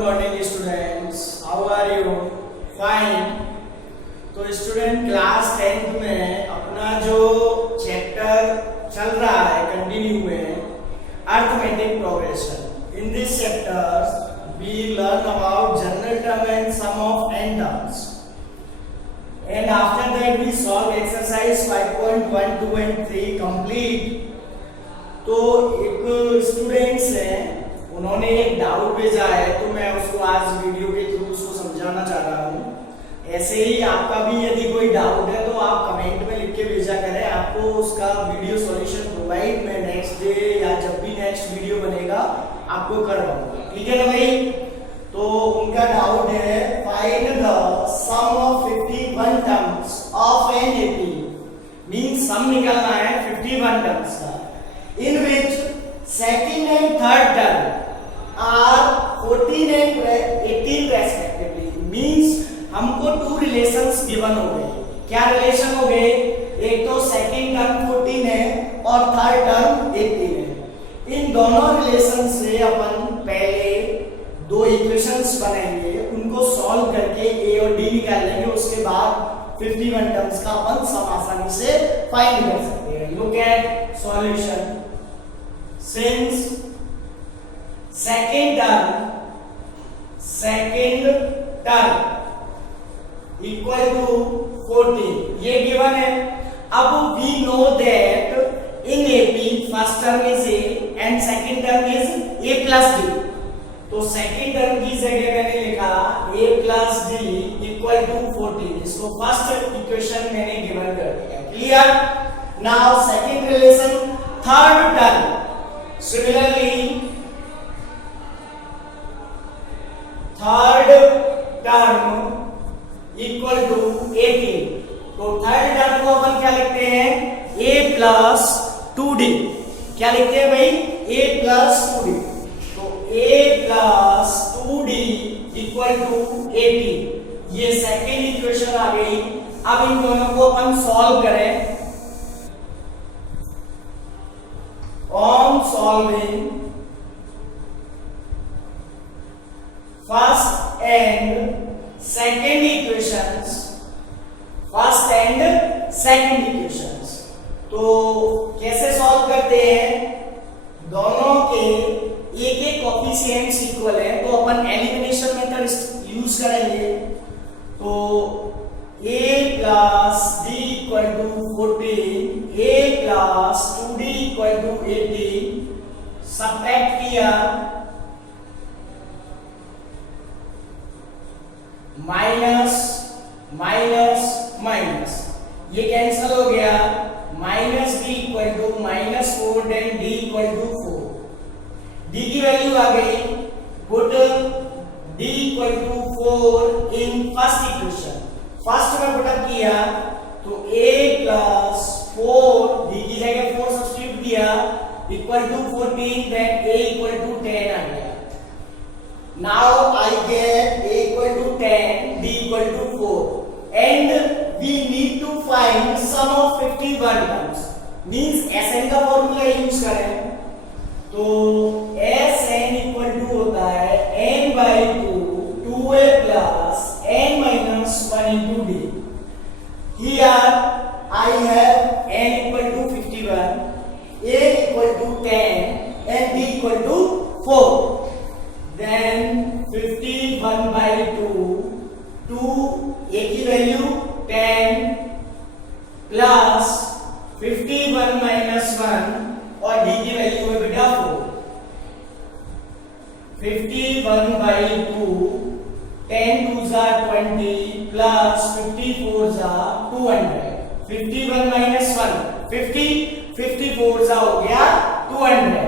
morning students. How are you? Fine. तो student class 10th में अपना जो चैप्टर चल रहा है कंटिन्यू में arithmetic progression. In this chapter we learn about general term and sum of n terms. And after that we solve exercise 5.1, 2 and 3 complete. तो एक स्टूडेंट्स हैं, उन्होंने एक डाउट भेजा है तो मैं उसको आज वीडियो के थ्रू उसको समझाना चाह रहा हूँ. ऐसे ही आपका भी यदि कोई डाउट है तो आप कमेंट में लिख के भेजा करें. आपको उसका वीडियो सॉल्यूशन प्रोवाइड मैं नेक्स्ट डे या जब भी नेक्स्ट वीडियो बनेगा आपको करवाऊंगा. ठीक है ना भाई? तो उनका डाउट है find the sum of 51 terms of an AP. Means sum निकालना है 51 टर्म्स का, in which second and third term are 14 and 18 respectively. Means हमको टू रिलेशंस गिवन हो गए. क्या रिलेशन हो गए? एक तो सेकंड टर्म 14 है और थर्ड टर्म 18 है. इन दोनों रिलेशन से अपन पहले दो इक्वेशंस बनाएंगे, उनको सॉल्व करके ए और डी निकाल लेंगे. उसके बाद 51 टर्म्स का अपन सम आसानी से फाइंड कर सकते हैं. Look at solution. Since second term equal to 14, ये given है. अब we know that in AP first term is A and second term is A plus D. तो second term की जगह मैंने लिखा A plus D equal to 14. इसको first equation मैंने given कर दिया. Clear? Now second relation third term. Similarly, third term equal to 18. तो थर्ड टर्म को अपन क्या लिखते हैं? a plus 2d. क्या लिखते हैं भाई? a plus 2d. तो a plus 2d equal to 18. ये सेकेंड इक्वेशन आ गई. अब इन दोनों को अपन सॉल्व करें. On solving first and second equations, तो कैसे सॉल्व करते हैं? दोनों के एक एक कोएफिशिएंट्स इक्वल है तो अपन एलिमिनेशन मेथड यूज करेंगे. तो a plus d equal to 14, a plus 2d equal to 18. Subtract किया, माइनस माइनस माइनस, ये कैंसिल हो गया. Minus b equal to -4 then d equal to 4. d की वैल्यू आ गई. Put d equal to 4 in first equation. First में put up किया तो a plus 4, d की जगह 4 सब्स्टिट्यूट किया, equal to 14, then a equal to 10 आ गया. Now I get a equal to 10, d equal to 4 and we need to find sum of 51 terms. Means Sn का formula use करें तो Sn equal to होता है n by 2 2a plus n minus 1 into d. Here I have n equal to 51, a equal to 10 and d equal to 4. Then 51 by 2, 2 a की value 10 plus 51 minus 1 और d की value है बेटा 4. 51 by 2, 10 2s are 20 plus 54s are 200. 51 minus 1 50, 54s हो गया 200.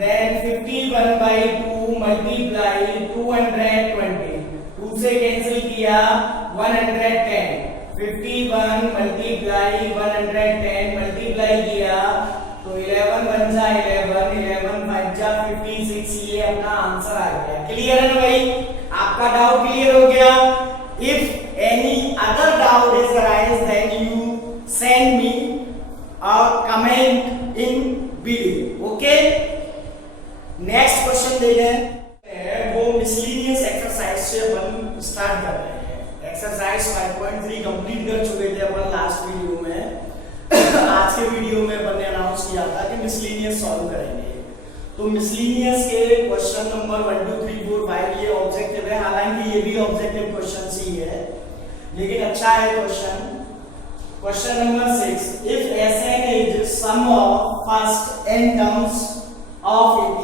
Then 51 by 2 multiply 220. 2 से cancel किया 110. 51 multiply 110 multiply किया तो 11 बन जा 11, 11 5 जा 56. ये अपना आंसर आ गया. क्लियर है ना भाई? आपका डाउट क्लियर हो गया. If any other doubt is arise then you send me a comment in video. Okay, next question देखते हैं. वो मिसली मिसलेनियस एक्सरसाइज से अपन स्टार्ट कर रहे हैं। एक्सरसाइज 5.3 कंप्लीट कर चुके थे अपन लास्ट वीडियो में। आज के वीडियो में अपन ने अनाउंस किया था कि मिसलेनियस सॉल्व करेंगे। तो मिसलेनियस के क्वेश्चन नंबर 1 2 3 4 5 ये ऑब्जेक्टिव है, हालांकि ये भी ऑब्जेक्टिव क्वेश्चन ही है, लेकिन अच्छा है question. Question number 6, if Sn is sum of first n terms of AP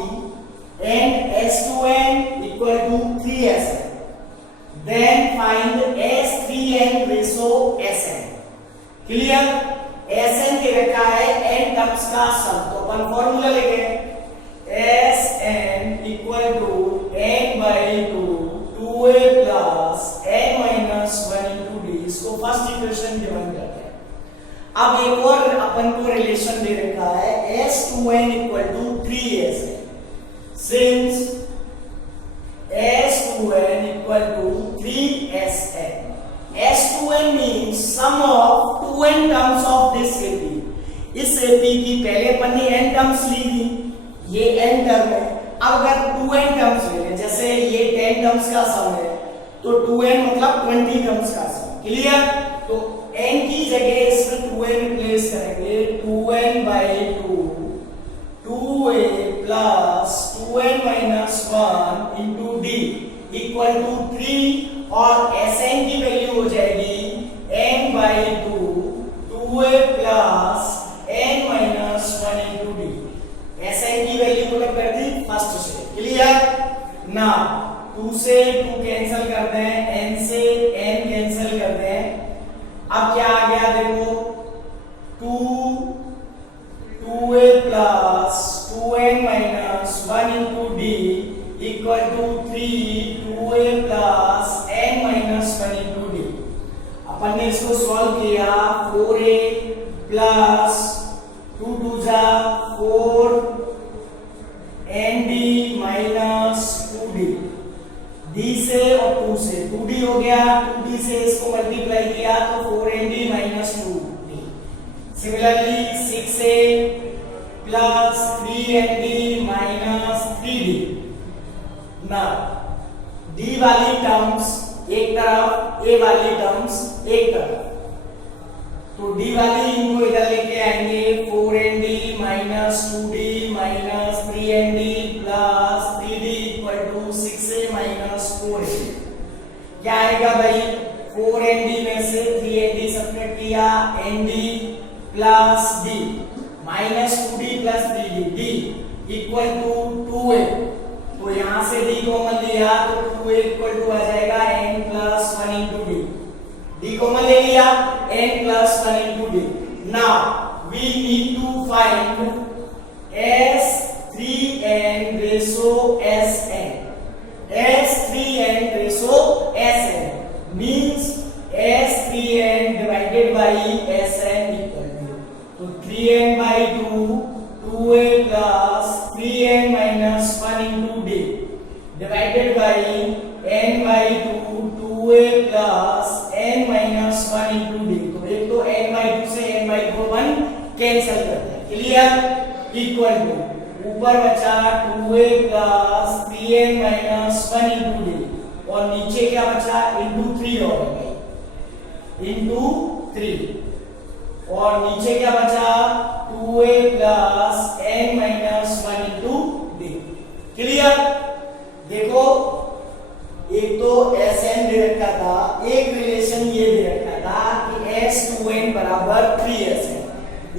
and S2n equal to 3Sn, then find S3n ratio Sn। Clear? Sn के रखा है n टर्म्स का सम, तो अपन फॉर्मूला लेंगे Sn equal to n by 2 2a plus n minus 1 into d। इसको first equation given करते हैं। अब एक और अपन को रिलेशन दे रखा है S2n equal to 3Sn। Since S2n equal to 3Sn, S2n means sum of 2n terms of this AP। इस AP की पहले अपन ने n टर्म्स ली थी, ये n टर्म है। अब अगर 2n टर्म्स ले लें, जैसे ये 10 टर्म्स का सम है, तो 2n मतलब 20 टर्म्स का सम। क्लियर? तो n की जगह इसमें 2n रिप्लेस करेंगे, 2n by 2 2a plus 2n minus 1 into d equal to 3, और Sn की वैल्यू हो जाएगी n by 2 2a plus n minus 1 into d। Sn की वैल्यू को कर दी फर्स्ट से। क्लियर? ना 2 से 2 कैंसिल करते हैं, n से n कैंसिल करते हैं। अब क्या आ गया देखो, 2a plus 2n minus 1 into d equal to 3 2a plus n minus 1 into d। अपन ने इसको सॉल्व किया, 4a plus 2 2 जा 4 nd minus 2d, d से और 2 से 2d हो गया, 2d से इसको मल्टीप्लाई किया तो 4nd minus 2d। Similarly 6a plus 3nd minus 3d। ना d वाली टर्म्स एक तरफ, a वाली टर्म्स एक तरफ, तो d वाली इनको इधर लेके आएंगे, 4nd minus 2d minus 3nd plus 3d equal to 6a minus 4a। क्या आएगा भाई, 4nd में से 3nd सब्ट्रैक्ट किया, nd plus d minus 2d plus 3d d equal to 2a। तो यहां से d कॉमन लिया तो 2a equal to आ जाएगा n plus 1 into d। d common ले लिया, n plus 1 into d। Now we need to find S3n ratio Sn। S3n ratio Sn means S3n divided by Sn equal to, तो 3n by 2 2a plus 3n minus 1 into d divided by n by 2 2a plus n minus 1 into d। तो एक तो n by 2 से n by 2 1 cancel करते हैं। Clear? Equal to ऊपर बचा 2a plus 3n minus 1 into d, और नीचे क्या बचा, into 3 हो गया, into 3, और नीचे क्या बचा 2a plus n minus 1 into d। Clear? देखो एक तो Sn दे रखा था, एक रिलेशन ये दे रखा था कि S2n बराबर 3Sn।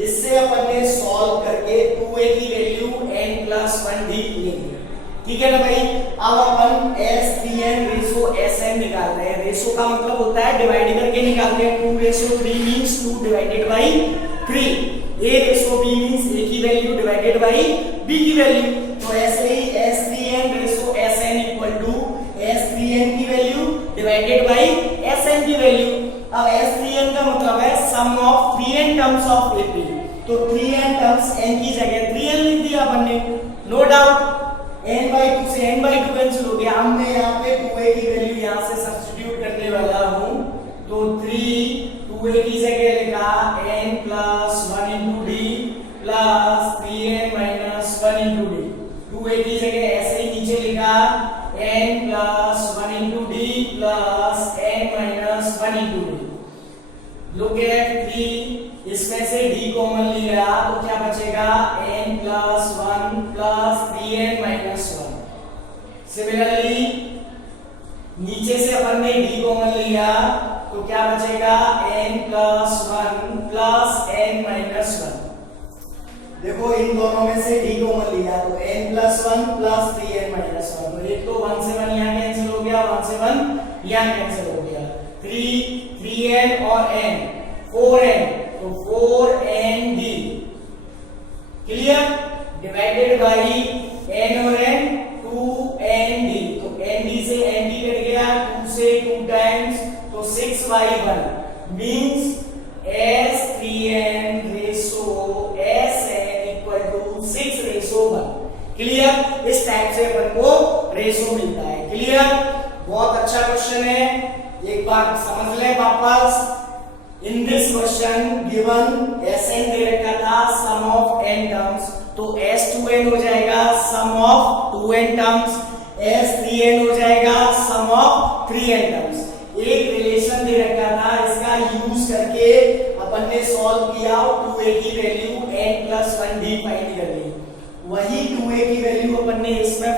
इससे अपन ने सॉल्व करके 2a की वैल्यू n plus 1d लेंगे। ठीक है ना भाई? अब अपन S3n रेशो Sn निकाल रहे हैं। रेशो का मतलब होता है डिवाइड करके निकालते हैं। 2 ratio 3 means 2 divided by 3, a ratio b means a की वैल्यू डिवाइडेड बाय b की वैल्यू। तो ऐसे ही S3n ratio Sn equal to S3n की वैल्यू डिवाइडेड बाय Sn की वैल्यू। अब S3n का मतलब है sum of 3n terms of AP, तो 3n टर्म्स n की जगह 3n लिख दिया अपन ने, नो डाउट। n by 2 से n by 2 कैंसिल हो गया। अब मैं यहाँ पे 2a की वैल्यू यहाँ से सब्स्टिट्यूट करने वाला हूँ, तो 2a की जगह लिखा n plus 1 into d plus 3n minus 1 into d। 2a की जगह ऐसे ही नीचे लिखा n plus plus 1 into d plus n minus 1 into d. Look at 3, इसमें से d कॉमन लिया तो क्या बचेगा n plus 1 plus 3n minus 1. Similarly नीचे से अपन ने d कॉमन लिया तो क्या बचेगा n plus 1 plus n minus 1. देखो इन दोनों में से d कॉमन लिया तो n plus 1 plus 3n minus 1. तो एक तो 1 से 1 यहाँ कैंसिल हो गया, 1 से 1 यहाँ कैंसिल हो गया. 3n और n 4n तो 4nd clear divided by n और n 2nd. तो nd से nd कट गया, 2 से 2 टाइम्स तो 6/1 means s3n ratio sn equal to 6:1. Clear, इस टाइप से अपन को रेशो मिलता है. क्लियर, बहुत अच्छा क्वेश्चन है, एक बार समझ ले वापस. In this question given sn दे रखा था सम ऑफ n टर्म्स, तो s2n हो जाएगा सम ऑफ 2n टर्म्स, s3n हो जाएगा सम ऑफ 3n टर्म्स. एक रिलेशन दे रखा था, इसका यूज करके अपन ने सॉल्व किया, 2a की value n plus 1d find कर ली. वही 2a की वैल्यू अपन ने इसमें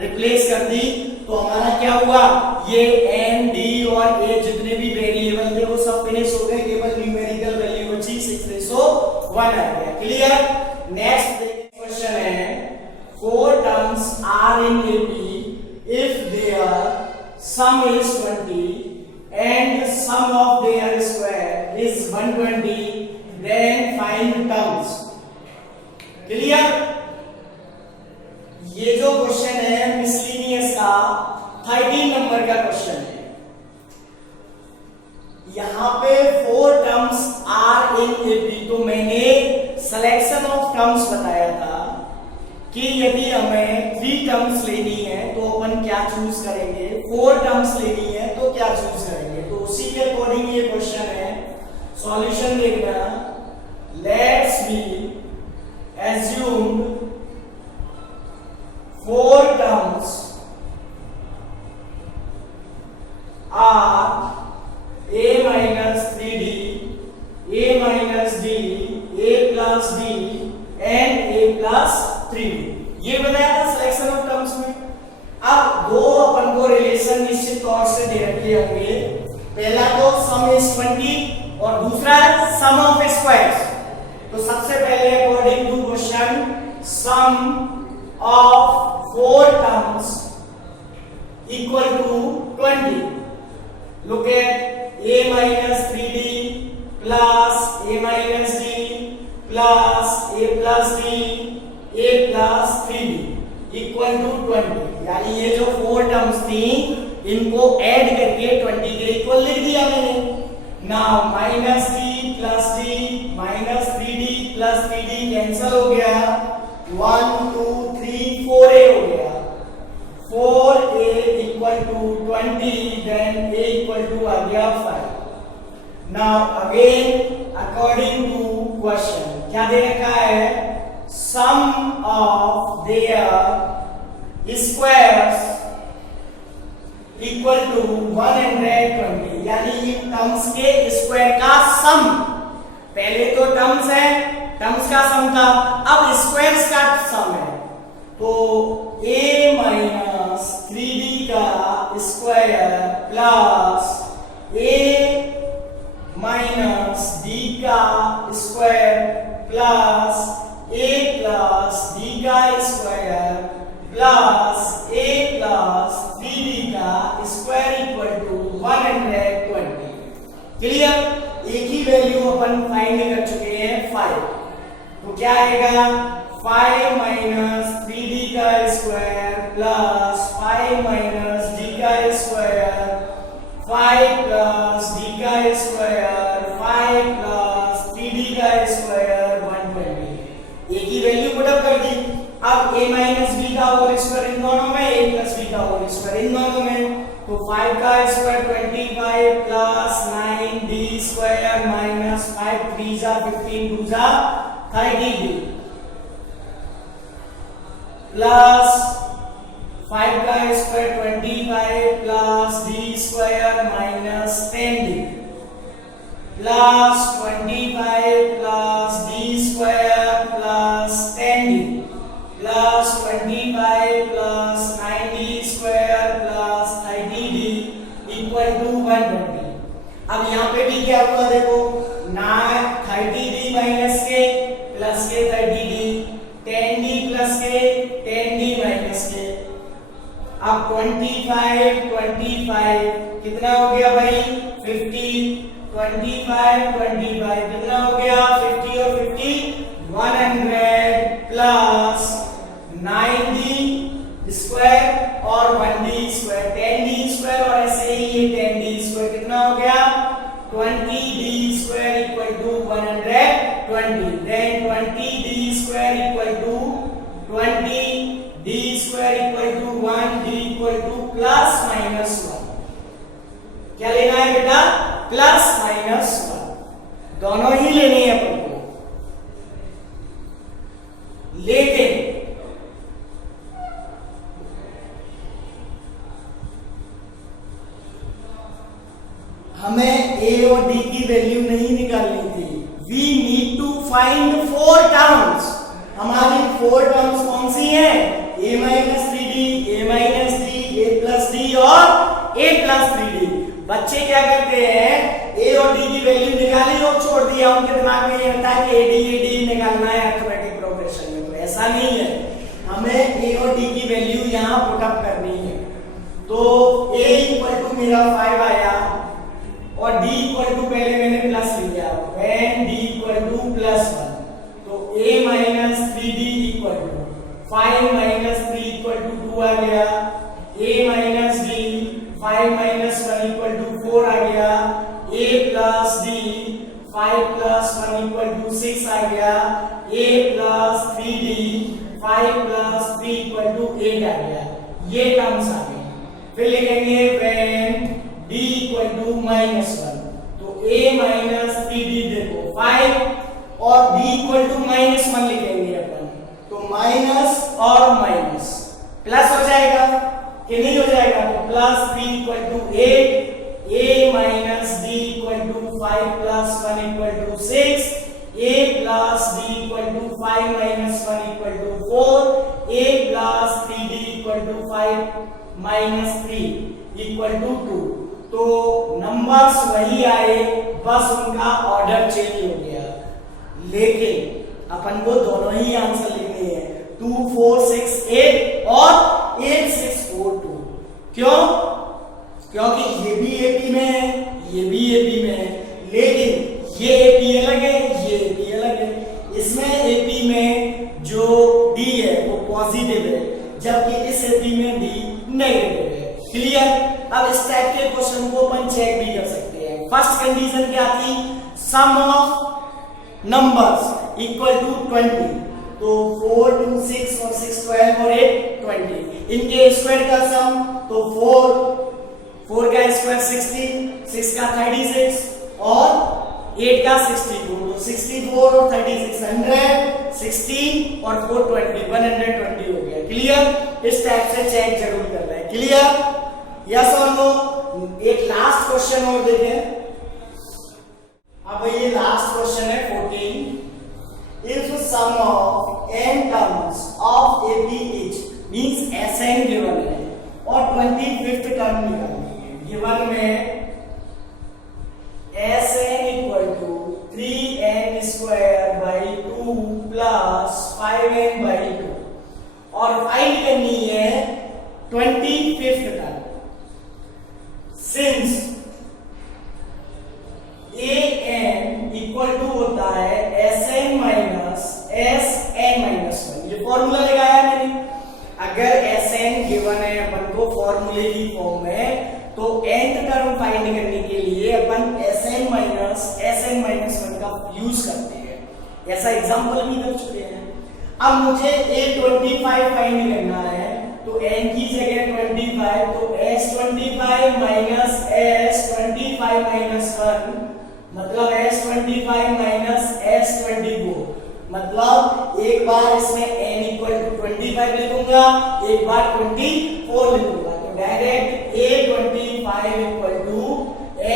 रिप्लेस कर दी तो हमारा क्या हुआ, ये n d और a जितने भी वेरिएबल थे वो सब फिनिश हो गए, केवल न्यूमेरिकल वैल्यू बची 6:1 आ गया. क्लियर. नेक्स्ट क्वेश्चन है 4 terms are in AP if their sum is 20 and sum of their square is 120 then find terms. Clear. ये जो क्वेश्चन है मिसलिनियस का 13 नंबर का क्वेश्चन है. यहां पे 4 टर्म्स आर इन AP, तो मैंने सिलेक्शन ऑफ टर्म्स बताया था कि यदि हमें 3 टर्म्स लेनी है तो अपन क्या चूज करेंगे, 4 टर्म्स लेनी है तो क्या चूज करेंगे. तो उसी के अकॉर्डिंग ये क्वेश्चन है. सॉल्यूशन देखना. Let's be assumed 4 terms are a minus 3d, a minus d, a plus d and a plus 3d. ये बताया था सिलेक्शन ऑफ टर्म्स में. अब दो अपन को रिलेशन निश्चित तौर से दे रखे होंगे. पहला तो सम इज 20 और दूसरा सम ऑफ स्क्वायर्स. तो सबसे पहले according to question sum of 4 terms equal to 20. Look at a minus 3d plus a minus d plus a plus d a plus 3d equal to 20. यानी ये जो 4 टर्म्स थी इनको ऐड करके 20 के इक्वल लिख दिया मैंने. Now minus d plus d minus 3d plus 3d cancel हो गया. 1 2 3 4a हो गया. 4a equal to 20 then a equal to आ गया 5. Now again according to question क्या दे रखा है, sum of their squares equal to 120. यानी इन टर्म्स के स्क्वायर का सम. पहले तो टर्म्स है, टर्म्स का सम था, अब स्क्वायर्स का सम है. तो a minus 3d का square plus a minus d का square plus a plus d का square plus a plus 3d का स्क्वायर इक्वल टू 120. क्लियर. एक ही वैल्यू अपन फाइंड कर चुके हैं 5. तो क्या आएगा 5 minus 3d का स्क्वायर प्लस 5 minus d का स्क्वायर 5 plus d का स्क्वायर 5 plus 3d का स्क्वायर 120. एक ही वैल्यू पुट अप कर दी. अब a minus b का होल स्क्वायर इन दोनों में, a plus b का होल स्क्वायर इन दोनों में. तो 5 का square 25 plus 9d square minus 5 3 जा 15 2 जा 30d प्लस 5 का square 25 plus d square minus 10d plus 25 plus d square plus 10d plus 25 plus 9d square plus 30d equal to 120। अब यहाँ पे भी क्या हुआ देखो, 30d माइनस के प्लस के 30d 10d प्लस के 10d माइनस के। अब 25 कितना हो गया भाई 50, 25 कितना हो गया 50 और 50 100 प्लस 9d स्क्वायर और 1d स्क्वायर 10d स्क्वायर और ऐसे ही ये 10d स्क्वायर कितना हो गया 20d square equal to 120। Then 20d square equal to 20d square equal to 1d equal to plus minus 1। क्या लेना है बेटा, प्लस माइनस 1 दोनों ही लेने हैं अपन को। लेकिन हमें a और d की वैल्यू नहीं निकालनी थी। We need to find 4 terms. हमारी 4 टर्म्स कौन सी हैं, a minus 3d, a minus d, a plus d और a प्लस 3d। बच्चे क्या करते हैं, a और d की वैल्यू निकाली और छोड़ दिया। उनके दिमाग में ये होता है कि ad निकालना है अरिथमेटिक प्रोग्रेशन में, तो ऐसा नहीं है। हमें a और d की वैल्यू यहाँ पुट अप करनी है। तो a इक्वल टू मेरा 5 आया और d इक्वल टू पहले मैंने प्लस लिया, when d equal to plus 1, तो a minus 3d equal to 5 minus 3 equal to 2 आ गया, a minus d 5 minus 1 equal to 4 आ गया, a plus d 5 plus 1 equal to 6 आ गया, a plus 3d 5 plus 3 equal to 8 आ गया। ये टर्म्स आ गए। फिर लिखेंगे when d equal to minus 1, तो a माइनस 3d देखो 5 और d इक्वल टू माइनस 1 लिखेंगे अपन, तो माइनस और माइनस प्लस हो जाएगा कि नहीं हो जाएगा, तो plus 3 equal to 8, a minus d equal to 5 plus 1 equal to 6, a plus d equal to 5 minus 1 equal to 4, a plus 3d equal to 5 minus 3 equal to 2। तो नंबर्स वही आए, बस उनका ऑर्डर चेंज हो गया। लेकिन अपन को दोनों ही आंसर लिखने हैं, 2 4 6 8 और 8 6 4 2। क्यों? क्योंकि ये भी AP में है, ये भी AP में है, लेकिन ये AP अलग है, ये AP अलग है। इसमें AP में जो D है वो पॉजिटिव है, जबकि इस AP में D नेगेटिव है। क्लियर? अब इस टाइप के क्वेश्चन को अपन चेक भी कर सकते हैं। फर्स्ट कंडीशन क्या थी, सम ऑफ नंबर्स इक्वल टू 20, तो 4 2 6 और 6 12 और 8 20। इनके स्क्वायर का सम, तो 4 का स्क्वायर 16, 6 का 36 और 8 का 64, तो 64 और 36 100, 16 और 4 20 120 हो गया। क्लियर? इस टाइप से चेक जरूर करना है। क्लियर? यस और नो? एक लास्ट क्वेश्चन और देखें। अब ये लास्ट क्वेश्चन है 14। If sum of n terms of AP means Sn given है और 25th टर्म निकालनी है। गिवन में Sn equal to 3n square by 2 plus 5n by 2 और फाइंड करनी है 25th term. Since an equal to होता है Sn माइनस Sn माइनस 1, ये फॉर्मूला लगाया मैंने। अगर Sn गिवन है अपन को फॉर्मूले की फॉर्म में, तो nth टर्म फाइंड करने के लिए अपन Sn माइनस Sn माइनस 1 का यूज करते हैं। ऐसा एग्जांपल भी कर चुके हैं। अब मुझे a25 फाइंड करना है, तो n की जगह 25, तो s25 माइनस s25 माइनस 1 मतलब s25 माइनस s24 मतलब एक बार इसमें n इक्वल टू 25 लिखूंगा, एक बार 24 लिखूंगा। तो direct a25 equal to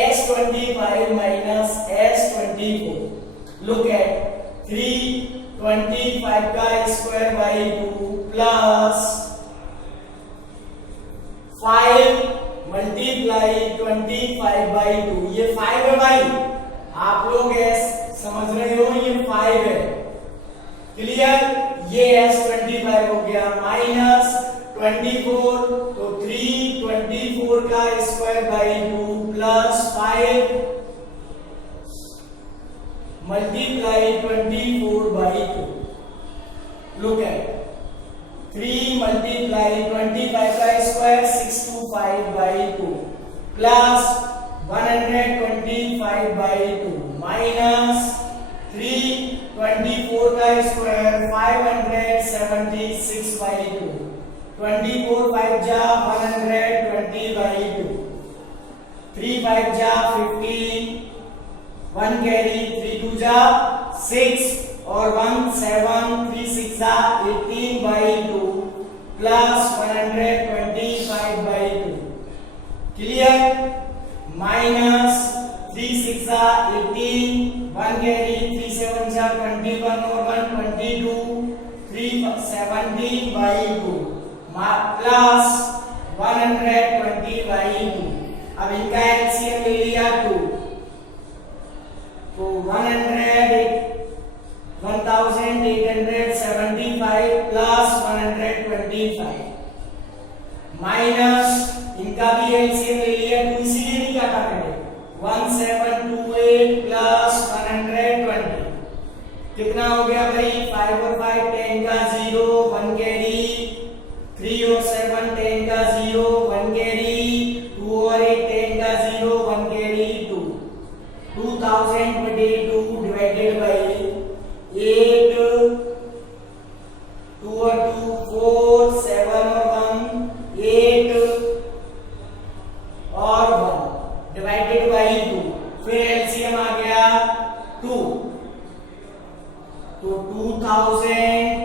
s25 minus s24। Look at 325 का square by 2 plus 5 multiply 25 by 2। ये 5 है भाई, आप लोग समझ रहे हो, ये 5 है। क्लियर? ये s25 हो गया माइनस 24, तो 324 का square by 2 plus 5 multiply 24 by 2। Look at 3 multiply 25 का square 625 by 2 plus 125 by 2 minus 324 का स्क्वायर 576 बाई 2। 24 5 जा 120 बाई 2, 3 5 जा 15, 1 कैरी 3 2 जा 6 और 1 7, 3 6 जा 18 by 2 plus 125 by 2। Clear? Minus 3 6 जा 18, 1 कैरी 3 7 जा 21 और 1 22, 3 17 बाई 2 प्लस 120 बाई 2। अब इनका एलसीएम ले लिया 2, तो 1875 प्लस 125 माइनस इनका भी एलसीएम ले लिया 2, इसीलिए नहीं काटा मैंने। 1728 प्लस 120 कितना हो गया भाई? 5 और 5 10 का 0, 1 कैरी, 3 और 7 10 का 0, 1 कैरी, 2 और 8 10 का 0, 1 कैरी 2। 2022 डिवाइडेड बाई 8, 2 और 2 4, 7 और 1 8 और 1 डिवाइडेड बाई 2। फिर एलसीएम आ गया 2, तो 2000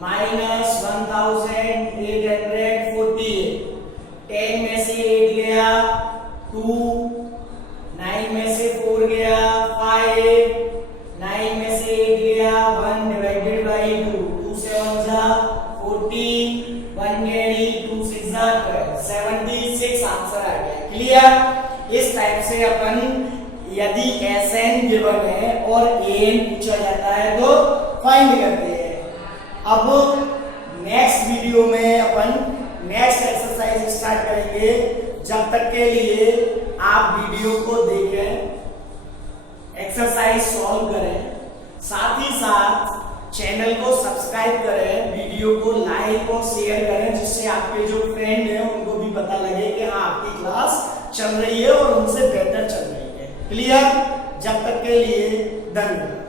माइनस 1848, 10 में से 8 गया 2, 9 में से 4 गया 5, 9 में से 8 गया 1 डिवाइडेड बाई 2, 2 7 जा 14, 1 कैरी 2 6 जा 76 आंसर आ गया। क्लियर? इस टाइप से अपन यदि SN गिवन है और AN पूछा जाता है तो फाइंड करते हैं। अब नेक्स्ट वीडियो में अपन नेक्स्ट एक्सरसाइज स्टार्ट करेंगे। जब तक के लिए आप वीडियो को देखें, एक्सरसाइज सॉल्व करें, साथ ही साथ चैनल को सब्सक्राइब करें, वीडियो को लाइक और शेयर करें, जिससे आपके जो फ्रेंड हैं उनको भी पता लगे कि हाँ आपकी क्लास चल रही है और उनसे बेहतर चल रही है। क्लियर? जब तक के लिए धन्यवाद।